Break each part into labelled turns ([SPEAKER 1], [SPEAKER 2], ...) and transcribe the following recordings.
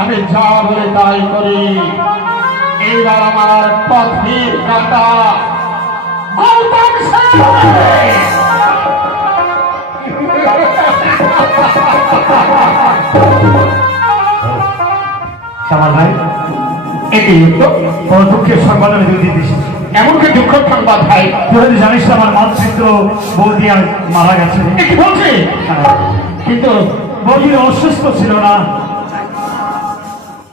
[SPEAKER 1] আমি যা বলে তাই করি। এইবার আমার পথের কাটা।
[SPEAKER 2] শ্যামল ভাই
[SPEAKER 1] এটি তো
[SPEAKER 2] দুঃখের সংবাদ আমি তুই দিতে এসেছি
[SPEAKER 1] এমনকি দুঃখ সংবাদ ভাই?
[SPEAKER 2] তুই হয়তো জানিস আমার মাতৃত্ব বৌদি আর মারা গেছে।
[SPEAKER 1] কি বলছে কিন্তু
[SPEAKER 2] বৌদি অসুস্থ ছিল না।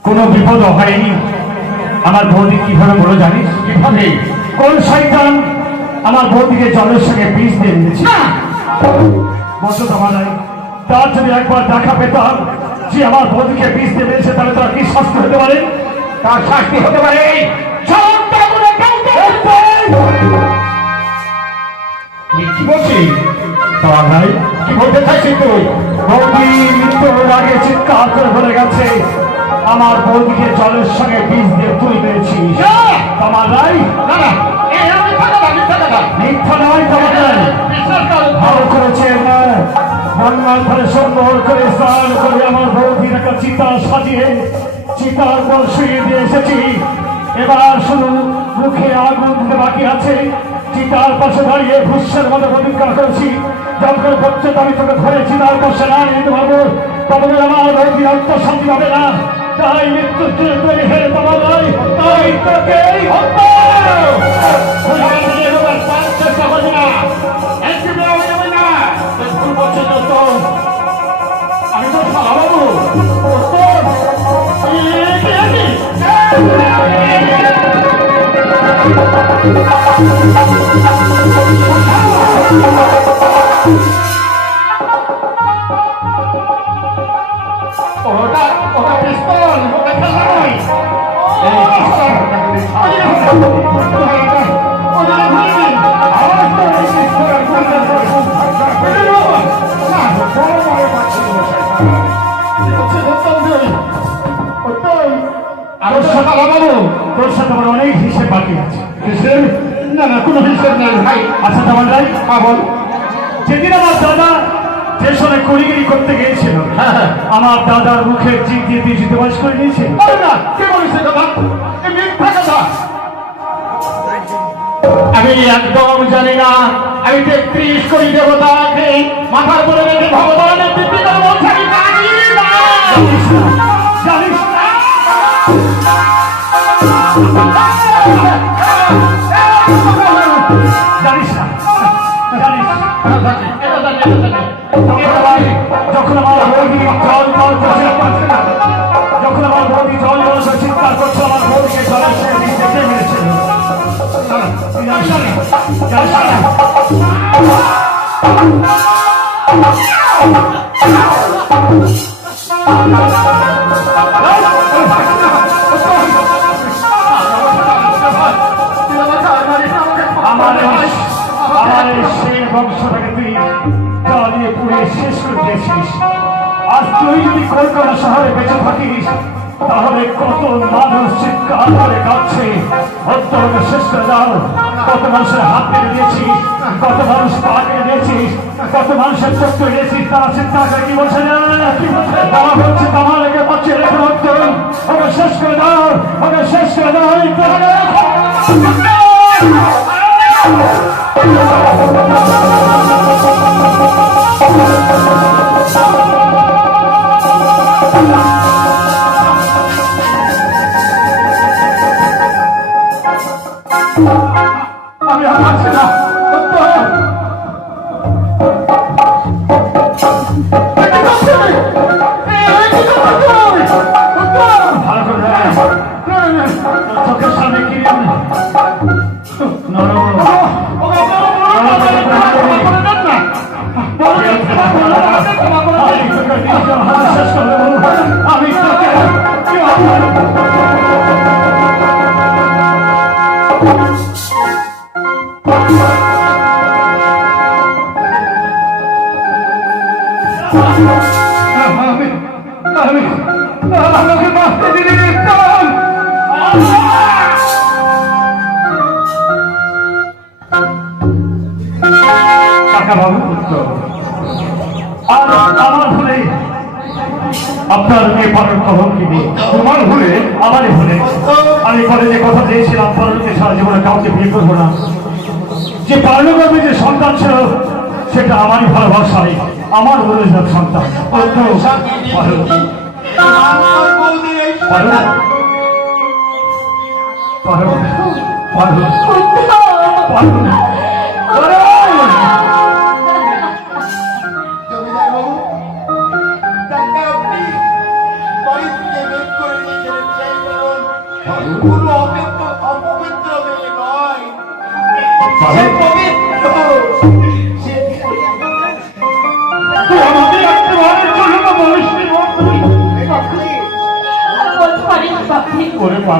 [SPEAKER 2] কোনো বিপদ হয়নি। আমার বৌদি কীভাবে বলো জানিস
[SPEAKER 1] কীভাবে?
[SPEAKER 2] কোন শয়তান আমার বৌদিকে জলের সঙ্গে বিষ দিয়ে দিয়েছে?
[SPEAKER 1] না!
[SPEAKER 2] বসো তোমার নাই তার যদি একবার দেখা পেতাম যে আমার বৌদিকে বিষ দিয়ে দিয়েছে তাহলে তার কি শাস্তি হতে পারে?
[SPEAKER 1] তার শাস্তি হতে পারে কি বলছি?
[SPEAKER 2] তোমার ভাই
[SPEAKER 1] কি বলতে চাইছিস তুই?
[SPEAKER 2] বৌদি মৃত্যুর আগে চিৎকার করে বলে গেছে। আমার বৌদিকে জলের সঙ্গে বীজ দিয়ে তুলে দিয়েছিস তোমার নাই
[SPEAKER 1] না না। আমি না মিথ্যা
[SPEAKER 2] নয় তোমার ভালো করেছে বন্যার ফলে সুন্দর করে স্নান করে আমার বৌদির একটা চিতা সাজিয়ে চিতার পর শুয়ে দিয়ে এসেছি। এবার শুধু মুখে আগুন দিতে বাকি আছে চিতার পাশে দাঁড়িয়ে ভুষ্যের মতো প্রতিজ্ঞা করেছি। যখন পর্যন্ত আমি তোকে ধরে চিতার পাশে না নিতে পারব তবে আমার বৌদি আত্মশান্তি হবে না। তাই মৃত্যু তৈরি হেরে তোমার তাই তোকে হত্যা।
[SPEAKER 1] চেষ্টা ওটা পিস্তল ওটা খেলা নয় আরও সকাল বাবু
[SPEAKER 2] তোর সাথে আমার অনেক হিসেব বাকি আছে।
[SPEAKER 1] হিসেব? না না কোনো হিসেব নেই। ভাই
[SPEAKER 2] আচ্ছা তোমার ভাই
[SPEAKER 1] হ্যাঁ বল।
[SPEAKER 2] যেদিন আমার দাদা স্টেশনে কড়িগিরি করতে গিয়েছিল। আমার দাদার মুখে জিপ দিয়ে দিয়ে জিতবাস করে নিয়েছিল।
[SPEAKER 1] আরে না কে কথা আমি একদম জানি না। আমি তেত্রিশ কোটি দেবতাকে মাথার উপরে রেখে ভগবানের বৃদ্ধি
[SPEAKER 2] জানিস না। জানিস না। জানিস না। বংশটাকে তুই জ্বালিয়ে পুড়ে শেষ করে দিয়েছিস। আজ তুই যদি কলকাতা শহরে বেঁচে থাকিস তাহলে কত মানুষ চিৎকার করে কাঁদছে। হত্যাকে শেষ দাও। কত মানুষের হাত কেটে দিয়েছিস কত মানুষ পা কেটে দিয়েছিস কত মানুষের চোখ কেটে দিয়েছিস তারা চিৎকার করে কি বলছে না কি বলছে? তারা বলছে আমার লেগে বাঁচিয়ে রেখে হত্যা ওকে শেষ করে দাও। ওকে শেষ করে দাও। এই আমি আর পারছি না ভালো করে আমি আমি আমি আমাকে আমার ভুলে আপনার মেয়ে পালন কখন কিনি তোমার ভুলে আমারই ভুলে আমি কলেজে কথা দিয়েছিলাম পরলোকে সারা জীবনে কাউকে বিয়ে করব না যে পালনকর্মী যে সন্তান ছিল সেটা আমারই ভালোবাসায় আমার অনুযায়ী সন্তান। ও তো পালন
[SPEAKER 3] আমার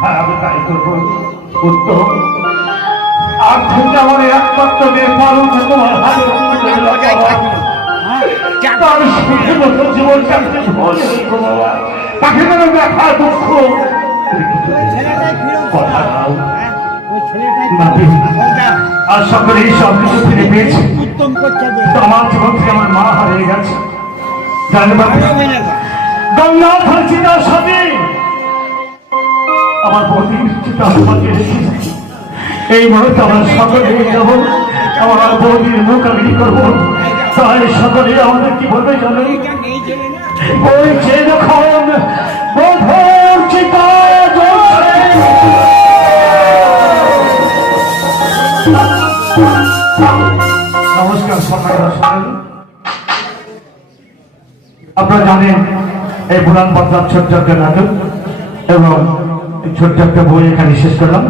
[SPEAKER 2] হ্যাঁ আমি তাই করব উত্তম আর তুমি আমার একমাত্র মেয়ে পালন তোমার হাতে। তার সুখে মতো তাকে যেন দেখা দুঃখ। কথা দাও। আর সব কিছু ফিরে পেয়েছে। আমার জীবন থেকে আমার মা হারিয়ে গেছে। জানেন বাবা গঙ্গা ধরছিতার সাথে। আমার চিতা আমাকে এই মুহূর্তে আমরা সকলে যাব। আমার বৌদির মোকাবিলি করব? তাই সকলে আমাদের কি বলবে জানেন যখন বধুর চিতা নমস্কার আপনারা জানেন, এই পদ্মার ছোট্ট একটা নাটক এবং ছোট্ট একটা বই এখানে শেষ করলাম।